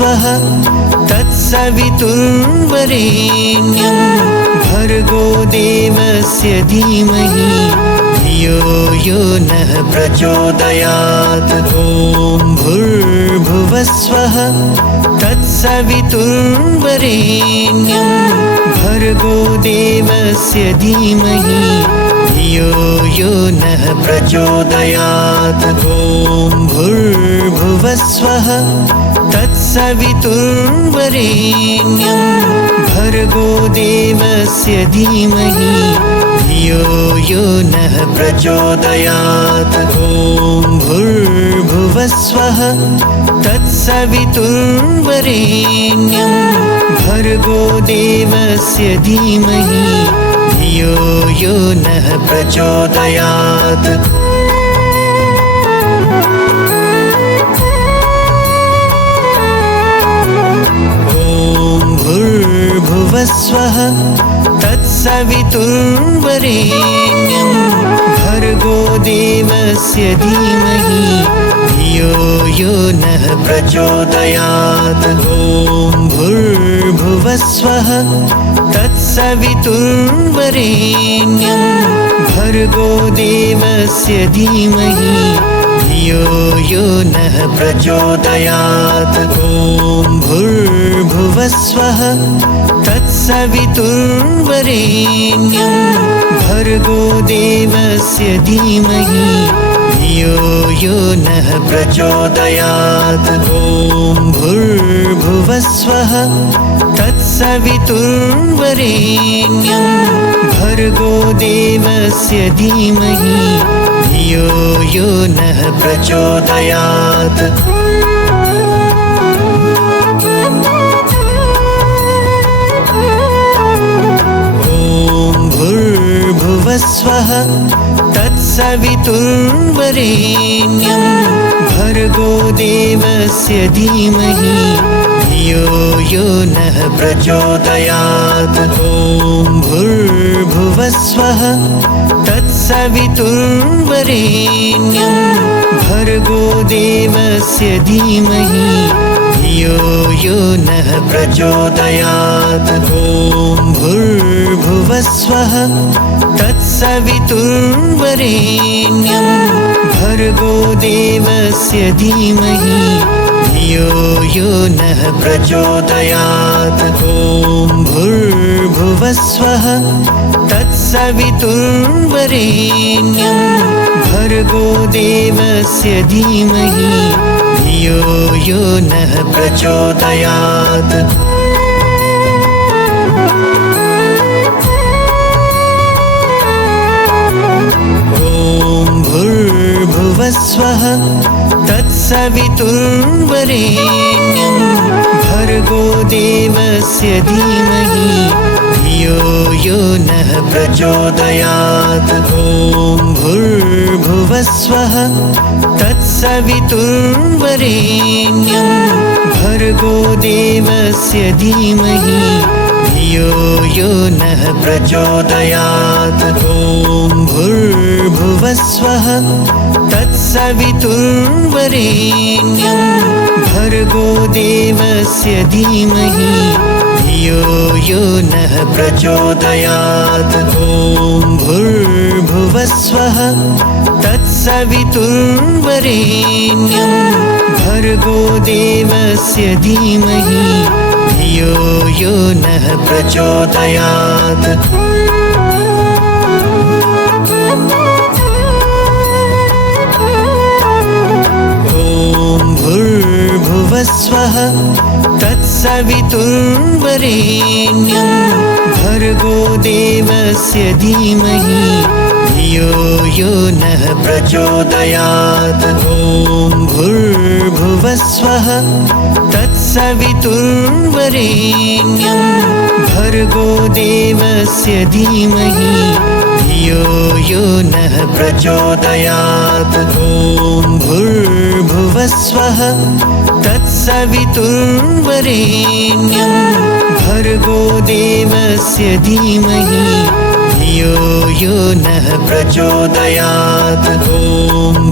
भुवस्वः तत्सवितुर्वरेण्यं भर्गो देवस्य धीमहि धियो यो नः प्रचोदयात्। ॐ भूर्भुवस्वः तत्सवितुर्वरेण्यं भर्गो देवस्य धीमहि धियो यो नः प्रचोदयात्। ॐ भूर्भुवस्वः तत्सवितुर्वरेण्यं भर्गो देवस्य धीमहि धियो यो नः प्रचोदयात्। ॐ भूर्भुवस्वः तत्सवितुर्वरेण्यं भर्गो देवस्य धीमहि धियो यो नः प्रचोदयात्। भुवस्वः तत्सवितुर्वरेण्यं भर्गो देवस्य धीमहि धियो यो नः प्रचोदयात्। ॐ भूर्भुवस्वः तत्सवितुर्वरेण्यं भर्गो देवस्य धीमहि धियो यो नः प्रचोदयात्। ॐ भूर्भुवस्वः तत्सवितुर्वरेण्यं भर्गो देवस्य धीमहि धियो यो नः प्रचोदयात्। ॐ भूर्भुवस्वः तत्सवितुर्वरेण्यं भर्गो देवस्य धीमहि धियो यो नः प्रचोदयात्। भुवस्वः तत्सवितुर्वरेण्यं भर्गो देवस्य धीमहि धियो यो नः प्रचोदयात्। ॐ भूर्भुवस्वः तत्सवितुर्वरेण्यं भर्गो देवस्य धीमहि धियो यो नः प्रचोदयात्। ॐ भूर्भुवस्वः तत्सवितुर्वरेण्यं भर्गो देवस्य धीमहि धियो यो नः प्रचोदयात्। ॐ भूर्भुवस्वः तत्सवितुर्वरेण्यं भर्गो देवस्य धीमहि धियो यो नः प्रचोदयात्। भुवस्वः तत्सवितुर्वरेण्यं भर्गो देवस्य धीमहि धियो यो नः प्रचोदयात्। ॐ भूर्भुवस्वः तत्सवितुर्वरेण्यं भर्गो देवस्य धीमहि धियो यो नः प्रचोदयात्। ॐ भूर्भुवस्वः तत्सवितुर्वरेण्यं भर्गो देवस्य धीमहि धियो यो नः प्रचोदयात्। ॐ भूर्भुवस्वः तत्सवितुर्वरेण्यं भर्गो देवस्य धीमहि धियो यो नः प्रचोदयात्। भुवस्वः तत्सवितुर्वरेण्यं भर्गो देवस्य धीमहि धियो यो नः प्रचोदयात्। ॐ भूर्भुवस्वः तत्सवितुर्वरेण्यं भर्गो देवस्य धीमहि धियो यो नः प्रचोदयात्। ॐ भूर्भुवस्वः तत्सवितुर्वरेण्यं भर्गो देवस्य धीमहि धियो यो नः प्रचोदयात्। ॐ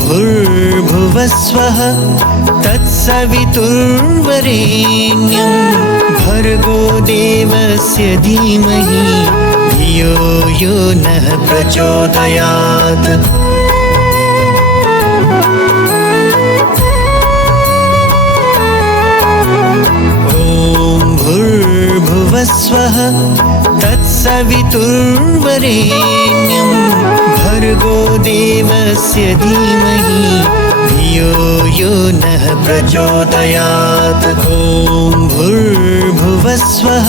भूर्भुवस्वः भुवस्वः तत्सवितुर्वरेण्यं भर्गो देवस्य धीमहि धियो यो नः प्रचोदयात्। भुवस्वः तत्सवितुर्वरेण्यं भर्गो देवस्य धीमहि धियो यो नः प्रचोदयात्। ॐ भूर्भुवस्वः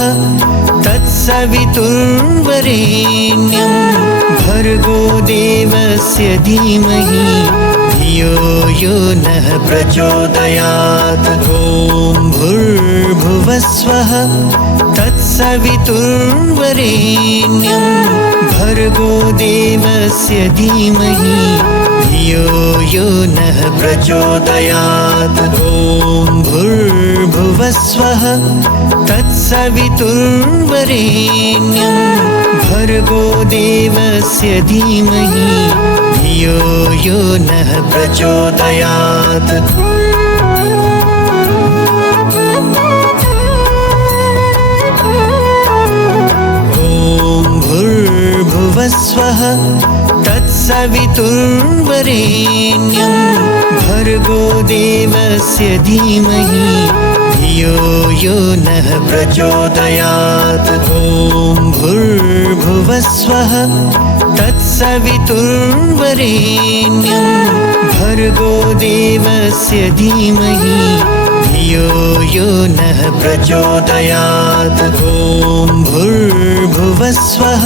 तत्सवितुर्वरेण्यं भर्गो देवस्य धीमहि धियो यो नः प्रचोदयात्। ॐ भूर्भुवस्वः तत्सवितुर्वरेण्यं भर्गो देवस्य धीमहि धियो यो नः प्रचोदयात्। ॐ भूर्भुवस्वः तत्सवितुर्वरेण्यं भर्गो देवस्य धीमहि धियो यो नः प्रचोदयात्। भुवस्वः तत्सवितुर्वरेण्यं भर्गो देवस्य धीमहि धियो यो नः प्रचोदयात्। ॐ भूर्भुवस्वः तत्सवितुर्वरेण्यं भर्गो देवस्य धीमहि धियो यो नः प्रचोदयात्। ॐ भूर्भुवस्वः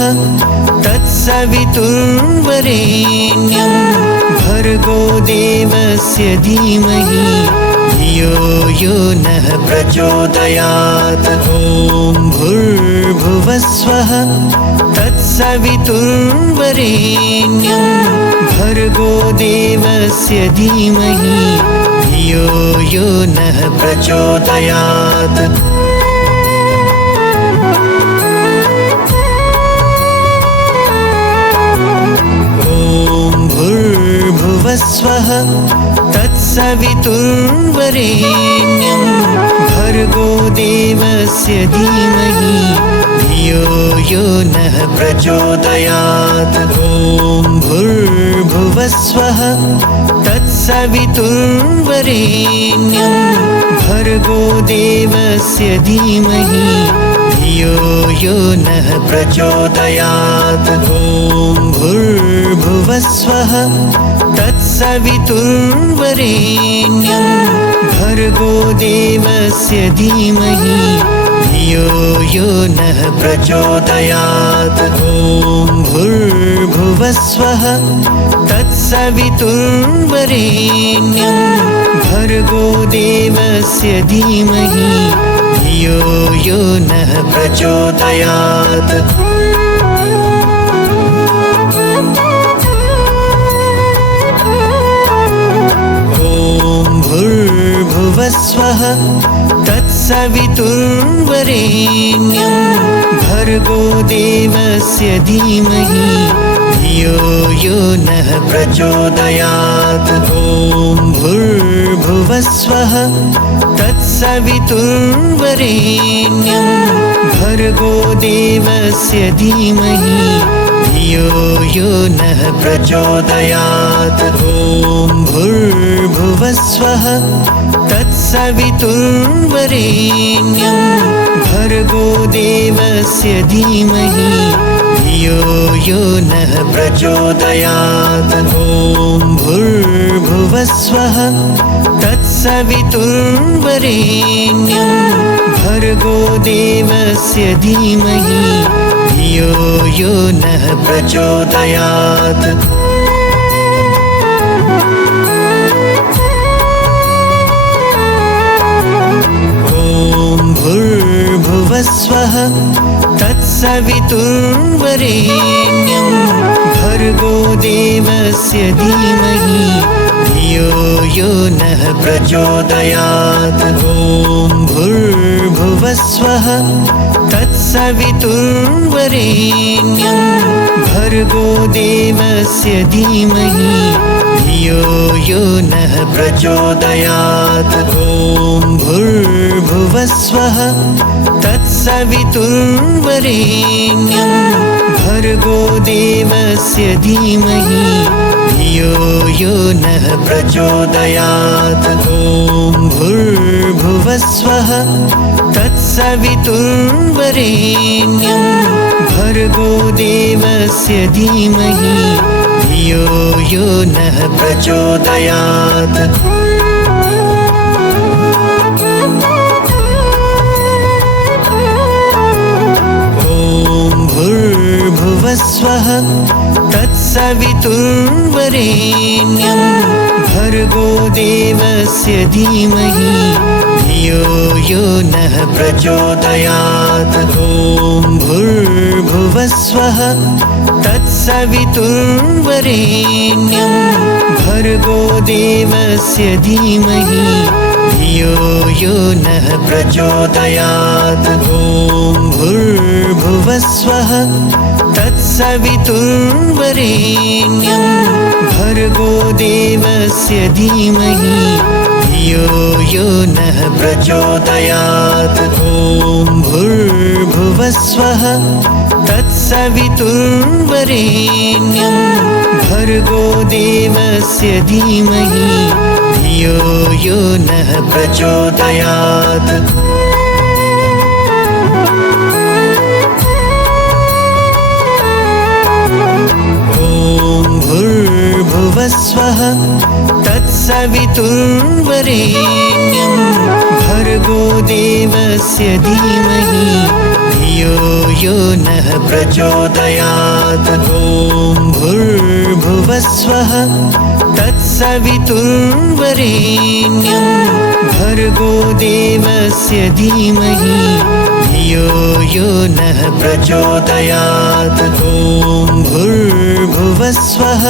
तत्सवितुर्वरेण्यं भर्गो देवस्य धीमहि धियो यो नः प्रचोदयात्। ॐ भूर्भुवस्वः तत्सवितुर्वरेण्यं भर्गो देवस्य धीमहि धियो यो नः प्रचोदयात्। भुवस्वः तत्सवितुर्वरेण्यं भर्गो देवस्य धीमहि धियो यो नः प्रचोदयात्। ॐ भूर्भुवस्वः तत्सवितुर्वरेण्यं भर्गो देवस्य धीमहि धियो यो नः प्रचोदयात्। ॐ भूर्भुवस्वः तत्सवितुर्वरेण्यं भर्गो देवस्य धीमहि धियो यो नः प्रचोदयात्। ॐ भूर्भुवस्वः तत्सवितुर्वरेण्यं भर्गो देवस्य धीमहि धियो यो नः प्रचोदयात्। भुवस्वः तत्सवितुर्वरेण्यं भर्गो देवस्य धीमहि धियो यो नः प्रचोदयात्। ॐ भूर्भुवस्वः तत्सवितुर्वरेण्यं भर्गो देवस्य धीमहि धियो यो नः प्रचोदयात्। ॐ भूर्भुवस्वः तत्सवितुर्वरेण्यं भर्गो देवस्य धीमहि धियो यो नः प्रचोदयात्। ॐ भूर्भुवस्वः तत्सवितुर्वरेण्यं भर्गो देवस्य धीमहि धियो यो नः प्रचोदयात्। भुवस्वः तत्सवितुर्वरेण्यं भर्गो देवस्य धीमहि धियो यो नः प्रचोदयात्। ॐ भूर्भुवस्वः तत्सवितुर्वरेण्यं भर्गो देवस्य धीमहि धियो यो नः प्रचोदयात्। ॐ भूर्भुवस्वः तत्सवितुर्वरेण्यं भर्गो देवस्य धीमहि धियो यो नः प्रचोदयात्। ॐ भूर्भुवस्वः तत्सवितुर्वरेण्यं भर्गो देवस्य धीमहि धियो यो नः प्रचोदयात्। भूर्भुवस्वः तत्सवितुर्वरेण्यं भर्गो देवस्य धीमहि धियो यो नः प्रचोदयात्। ॐ भूर्भुवस्वः तत्सवितुर्वरेण्यं भर्गो देवस्य धीमहि धियो यो नः प्रचोदयात्। ॐ भूर्भुवस्वः तत्सवितुर्वरेण्यं भर्गो देवस्य धीमहि धियो यो नः प्रचोदयात्। ॐ भूर्भुवस्वः तत्सवितुर्वरेण्यं भर्गो देवस्य धीमहि धियो यो नः प्रचोदयात्। भूर्भुवस्वः तत्सवितुर्वरेण्यं भर्गो देवस्य धीमहि धियो यो नः प्रचोदयात्। ॐ भूर्भुवस्वः तत्सवितुर्वरेण्यं भर्गो देवस्य धीमहि धियो यो नः प्रचोदयात्। ॐ भूर्भुवस्वः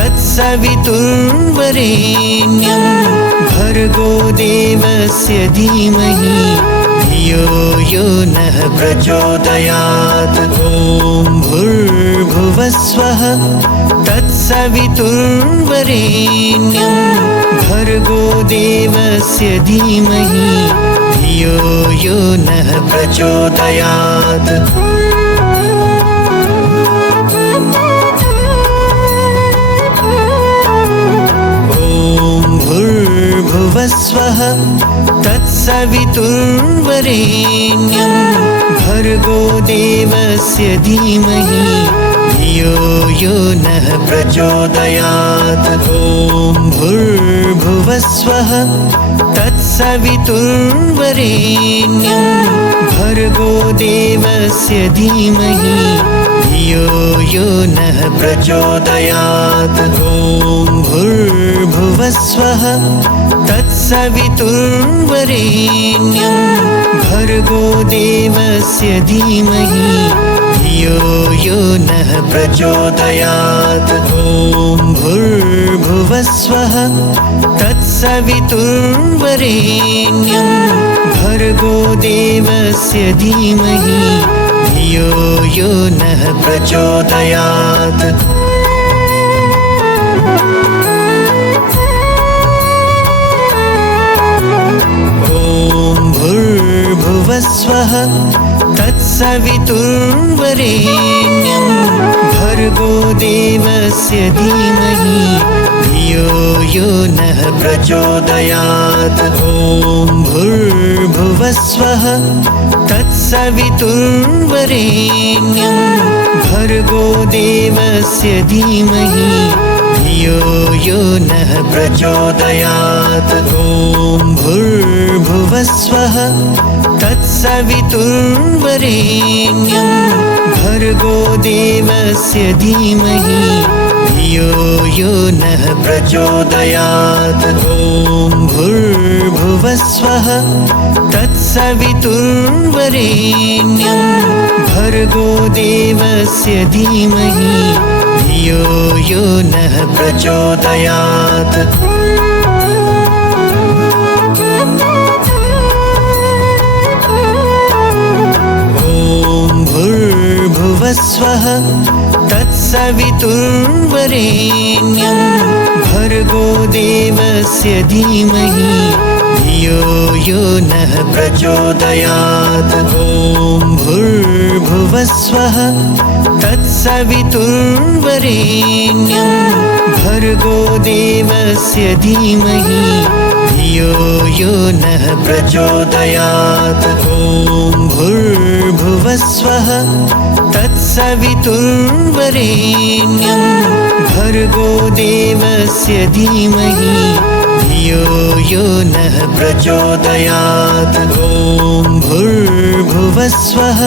तत्सवितुर्वरेण्यं भर्गो देवस्य धीमहि धियो यो नः प्रचोदयात्। ॐ भूर्भुवस्वः तत्सवितुर्वरेण्यं भर्गो देवस्य धीमहि धियो यो नः प्रचोदयात्। भूर्भुवस्वः तत्सवितुर्वरेण्यं भर्गो देवस्य धीमहि धियो यो नः प्रचोदयात्। ॐ भूर्भुवस्वः तत्सवितुर्वरेण्यं भर्गो देवस्य धीमहि धियो यो नः प्रचोदयात्। ॐ भूर्भुवस्वः तत्सवितुर्वरेण्यं भर्गो देवस्य धीमहि धियो यो नः प्रचोदयात्। ॐ भूर्भुवस्वः तत्सवितुर्वरेण्यं भर्गो देवस्य धीमहि धियो यो नः प्रचोदयात्। भूर्भुवस्वः तत्सवितुर्वरेण्यं भर्गो देवस्य धीमहि धियो यो नः प्रचोदयात्। ॐ भूर्भुवस्वः तत्सवितुर्वरेण्यं भर्गो देवस्य धीमहि धियो यो नः प्रचोदयात्। ॐ भूर्भुवस्वः तत्सवितुर्वरेण्यं भर्गो देवस्य धीमहि धियो यो नः प्रचोदयात्। ॐ भूर्भुवस्वः तत्सवितुर्वरेण्यं भर्गो देवस्य धीमहि धियो यो नः प्रचोदयात्। भूर्भुवस्वः तत्सवितुर्वरेण्यं भर्गो भर्गो देवस्य धीमहि धियो यो नः प्रचोदयात्। ॐ भूर्भुवस्वः तत्सवितुर्वरेण्यं भर्गो देवस्य धीमहि धियो यो नः प्रचोदयात्। ॐ भूर्भुवस्वः तत्सवितुर्वरेण्यं भर्गो देवस्य धीमहि धियो यो नः प्रचोदयात्। ॐ भूर्भुवस्वः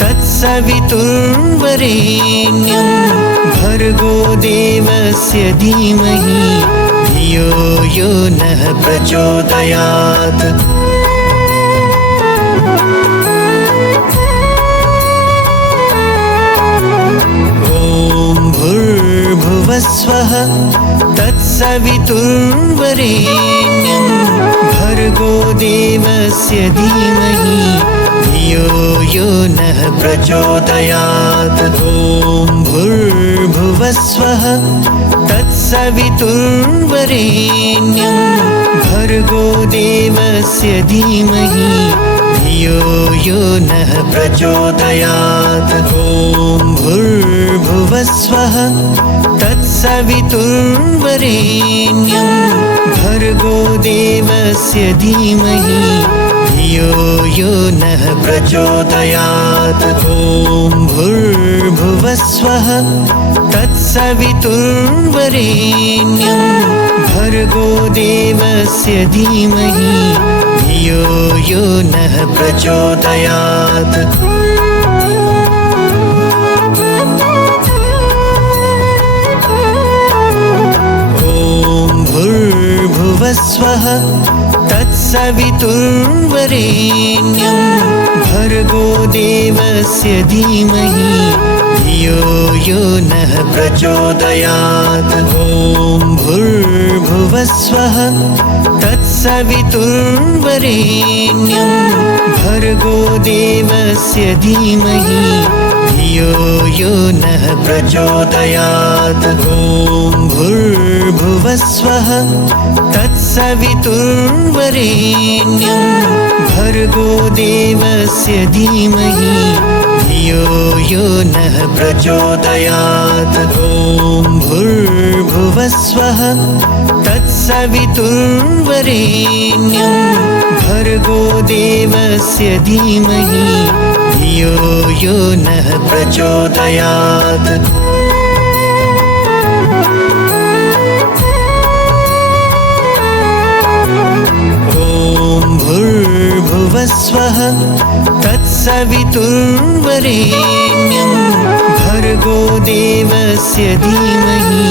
तत्सवितुर्वरेण्यं भर्गो देवस्य धीमहि धियो यो नः प्रचोदयात्। भूर्भुवस्वः तत्सवितुर्वरेण्यं भर्गो देवस्य धीमहि धियो यो नः प्रचोदयात्। ॐ भूर्भुवस्वः तत्सवितुर्वरेण्यं भर्गो देवस्य धीमहि धियो यो नः प्रचोदयात्। ॐ भूर्भुवस्वः तत्सवितुर्वरेण्यं भर्गो देवस्य धीमहि धियो यो नः प्रचोदयात्। ॐ भूर्भुवस्वः तत्सवितुर्वरेण्यं भर्गो देवस्य धीमहि धियो यो नः प्रचोदयात्। भूर्भुवस्वः तत्सवितुर्वरेण्यं भर्गो देवस्य धीमहि धियो यो नः प्रचोदयात्। ॐ भूर्भुवस्वः तत्सवितुर्वरेण्यं भर्गो देवस्य धीमहि धियो यो नः प्रचोदयात्। ॐ भूर्भुवस्वः तत्सवितुर्वरेण्यं भर्गो देवस्य धीमहि धियो यो नः प्रचोदयात्। ॐ भूर्भुवस्वः तत्सवितुर्वरेण्यं भर्गो देवस्य धीमहि धियो यो नः प्रचोदयात्। भूर्भुवस्वः तत्सवितुर्वरेण्यं भर्गो देवस्य धीमहि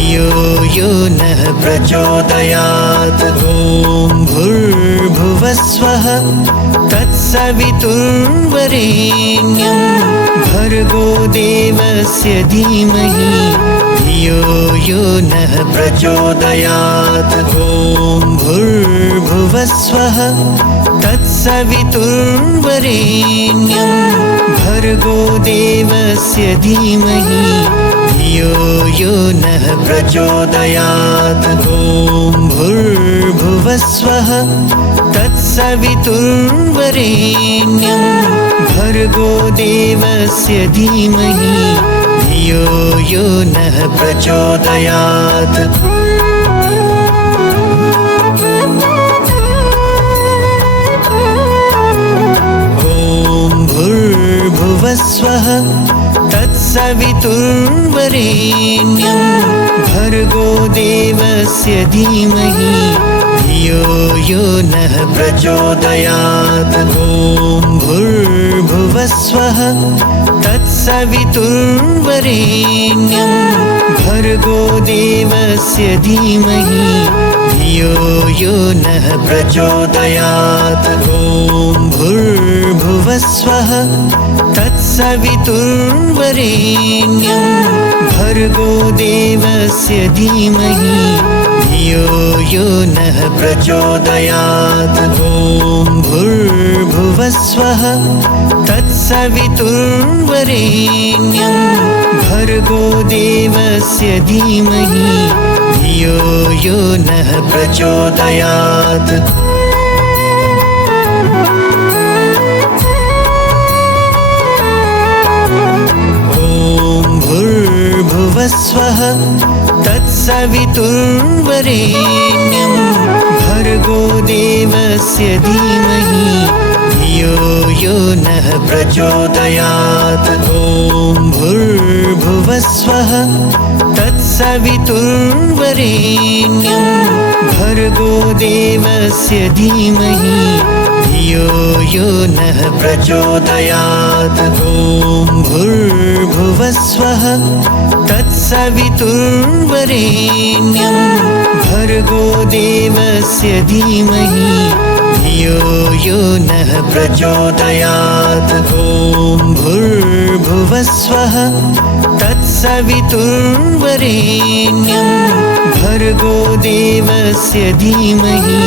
धियो यो नः प्रचोदयात्। ॐ भूर्भुवस्वः तत्सवितुर्वरेण्यं भर्गो देवस्य धीमहि धियो यो नः प्रचोदयात्। ॐ भूर्भुवस्वः तत्सवितुर्वरेण्यं भर्गो देवस्य धीमहि धियो यो नः प्रचोदयात्। ॐ भूर्भुवस्वः तत्सवितुर्वरेण्यं भर्गो देवस्य धीमहि धियो यो नः प्रचोदयात्। भूर्भुवस्वः तत्सवितुर्वरेण्यं भर्गो देवस्य धीमहि धियो यो नः प्रचोदयात्। ॐ भूर्भुवस्वः तत्सवितुर्वरेण्यं भर्गो देवस्य धीमहि धियो यो नः प्रचोदयात्। ॐ भूर्भुवस्वः तत्सवितुर्वरेण्यं भर्गो देवस्य धीमहि धियो यो नः प्रचोदयात्। ॐ भूर्भुवस्वः तत्सवितुर्वरेण्यं भर्गो देवस्य धीमहि धियो यो नः प्रचोदयात्। भूर्भुवस्वः तत्सवितुर्वरेण्यं भर्गो देवस्य धीमहि धियो यो नः प्रचोदयात्। ॐ भूर्भुवस्वः तत्सवितुर्वरेण्यं भर्गो देवस्य धीमहि धियो यो नः प्रचोदयात्। ॐ भूर्भुवस्वः तत्सवितुर्वरेण्यं भर्गो देवस्य धीमहि धियो यो नः प्रचोदयात्। ॐ भूर्भुवस्वः तत्सवितुर्वरेण्यं भर्गो देवस्य धीमहि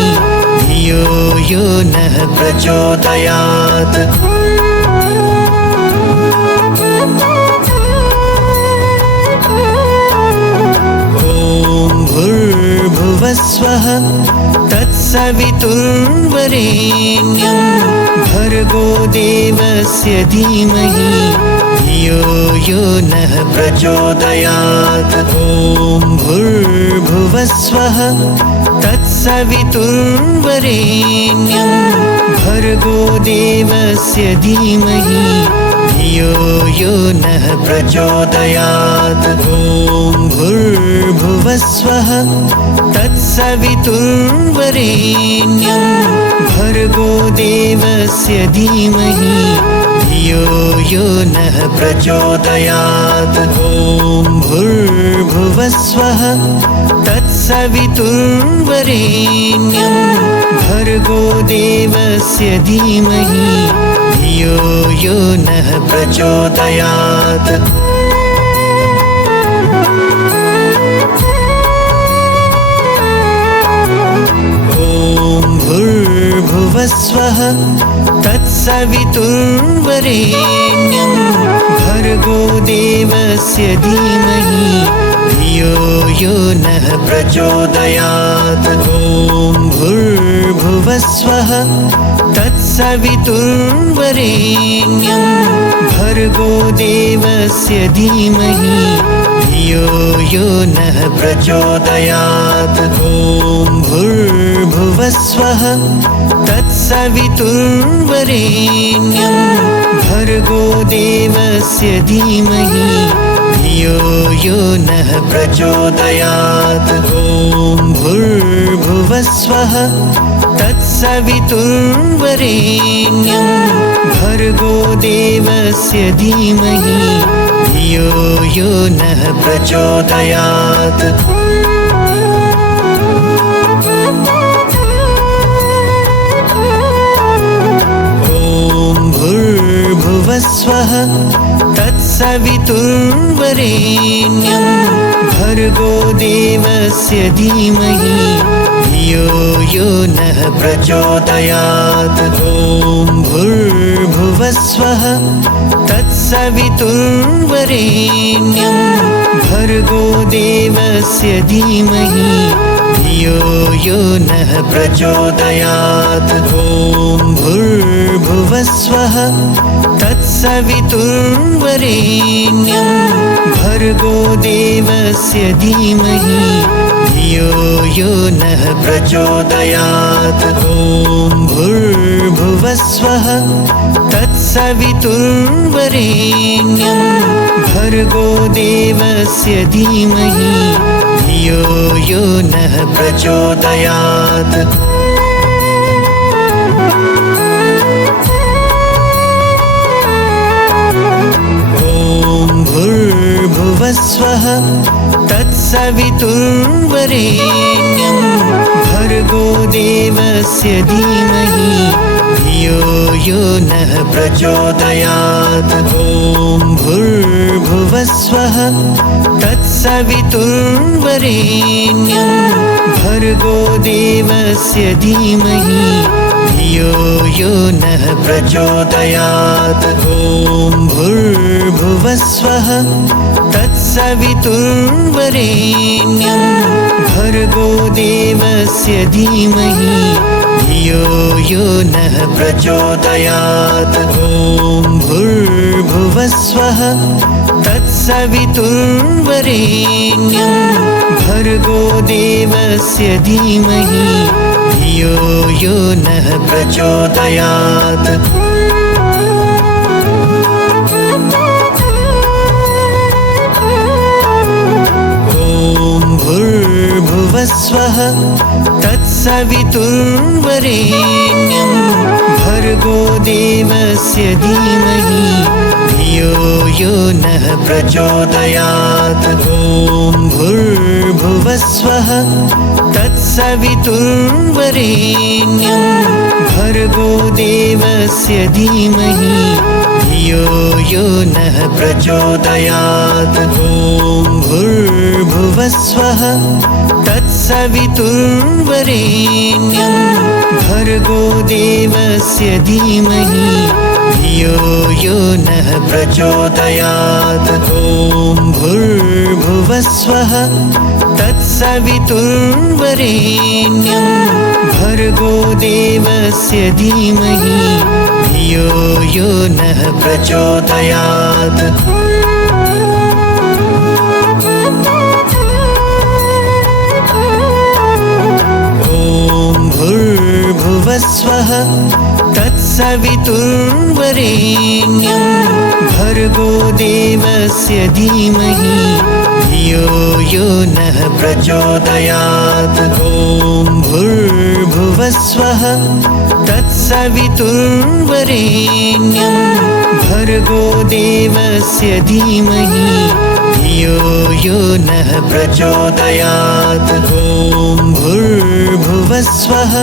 धियो यो नः प्रचोदयात्। भूर्भुवस्वः तत्सवितुर्वरेण्यं भर्गो देवस्य धीमहि धियो यो नः प्रचोदयात्। ॐ भूर्भुवस्वः तत्सवितुर्वरेण्यं भर्गो देवस्य धीमहि धियो यो नः प्रचोदयात्। ॐ भूर्भुवस्वः तत्सवितुर्वरेण्यं भर्गो देवस्य धीमहि धियो यो नः प्रचोदयात्। ॐ भूर्भुवस्वः तत्सवितुर्वरेण्यं भर्गो देवस्य धीमहि धियो यो नः प्रचोदयात्। भूर्भुवस्वः तत्सवितुर्वरेण्यं भर्गो देवस्य धीमहि धियो यो नः प्रचोदयात्। ॐ भूर्भुवस्वः तत्सवितुर्वरेण्यं भर्गो देवस्य धीमहि धियो यो नः प्रचोदयात्। ॐ भूर्भुवस्वः तत्सवितुर्वरेण्यं भर्गो देवस्य धीमहि धियो यो नः प्रचोदयात्। ॐ भूर्भुवस्वः तत्सवितुर्वरेण्यं भर्गो देवस्य धीमहि धियो यो नः प्रचोदयात्। भूर्भुवस्वः तत्सवितुर्वरेण्यं भर्गो देवस्य धीमहि धियो यो नः प्रचोदयात्। ॐ भूर्भुवस्वः तत्सवितुर्वरेण्यं भर्गो देवस्य धीमहि धियो यो नः प्रचोदयात्। ॐ भूर्भुवस्वः तत्सवितुर्वरेण्यं भर्गो देवस्य धीमहि धियो यो नः प्रचोदयात्। ॐ भूर्भुवस्वः तत्सवितुर्वरेण्यं भर्गो देवस्य धीमहि धियो यो नः प्रचोदयात्। भूर्भुवस्वः तत्सवितुर्वरेण्यं भर्गो देवस्य धीमहि धियो यो नः प्रचोदयात्। ॐ भूर्भुवस्वः तत्सवितुर्वरेण्यं भर्गो देवस्य धीमहि धियो यो नः प्रचोदयात्। ॐ भूर्भुवस्वः तत्सवितुर्वरेण्यं भर्गो देवस्य धीमहि धियो यो नः प्रचोदयात्। ॐ भूर्भुवस्वः तत्सवितुर्वरेण्यं भर्गो देवस्य धीमहि धियो यो नः प्रचोदयात्। भूर्भुवस्वः तत्सवितुर्वरेण्यं भर्गो देवस्य धीमहि धियो यो नः प्रचोदयात्। ॐ भूर्भुवस्वः तत्सवितुर्वरेण्यं भर्गो देवस्य धीमहि धियो यो नः प्रचोदयात्। ॐ भूर्भुवस्वः तत्सवितुर्वरेण्यं भर्गो देवस्य धीमहि धियो यो नः प्रचोदयात्। ॐ भूर्भुवस्वः तत्सवितुर्वरेण्यं भर्गो देवस्य धीमहि धियो यो नः प्रचोदयात्। भूर्भुवस्वः तत्सवितुर्वरेण्यं भर्गो देवस्य धीमहि धियो यो नः प्रचोदयात्। ॐ भूर्भुवस्वः तत्सवितुर्वरेण्यं भर्गो देवस्य धीमहि धियो यो नः प्रचोदयात्। ॐ भूर्भुवस्वः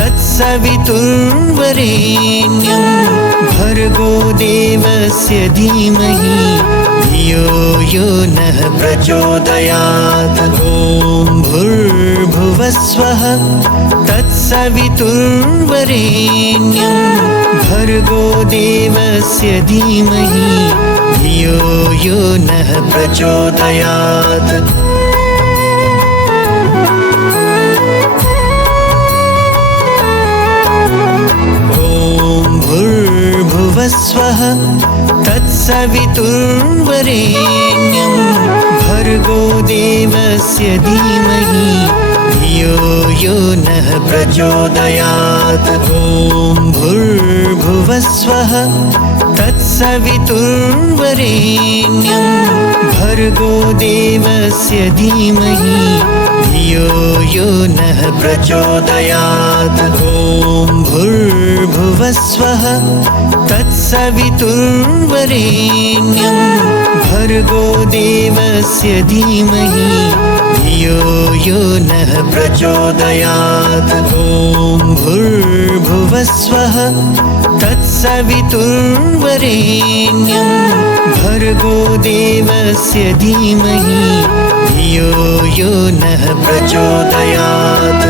तत्सवितुर्वरेण्यं भर्गो देवस्य धीमहि धियो यो नः प्रचोदयात्। ॐ भूर्भुवस्वः तत्सवितुर्वरेण्यं भर्गो देवस्य धीमहि धियो यो नः प्रचोदयात्। भूर्भुवस्वः तत्सवितुर्वरेण्यं भर्गो देवस्य धीमहि धियो यो नः प्रचोदयात्। ॐ भूर्भुवस्वः तत्सवितुर्वरेण्यं भर्गो देवस्य धीमहि धियो यो नः प्रचोदयात्। ॐ भूर्भुवस्वः तत्सवितुर्वरेण्यं भर्गो देवस्य धीमहि धियो यो नः प्रचोदयात्। ॐ भूर्भुवस्वः तत्सवितुर्वरेण्यं भर्गो देवस्य धीमहि धियो यो नः प्रचोदयात्।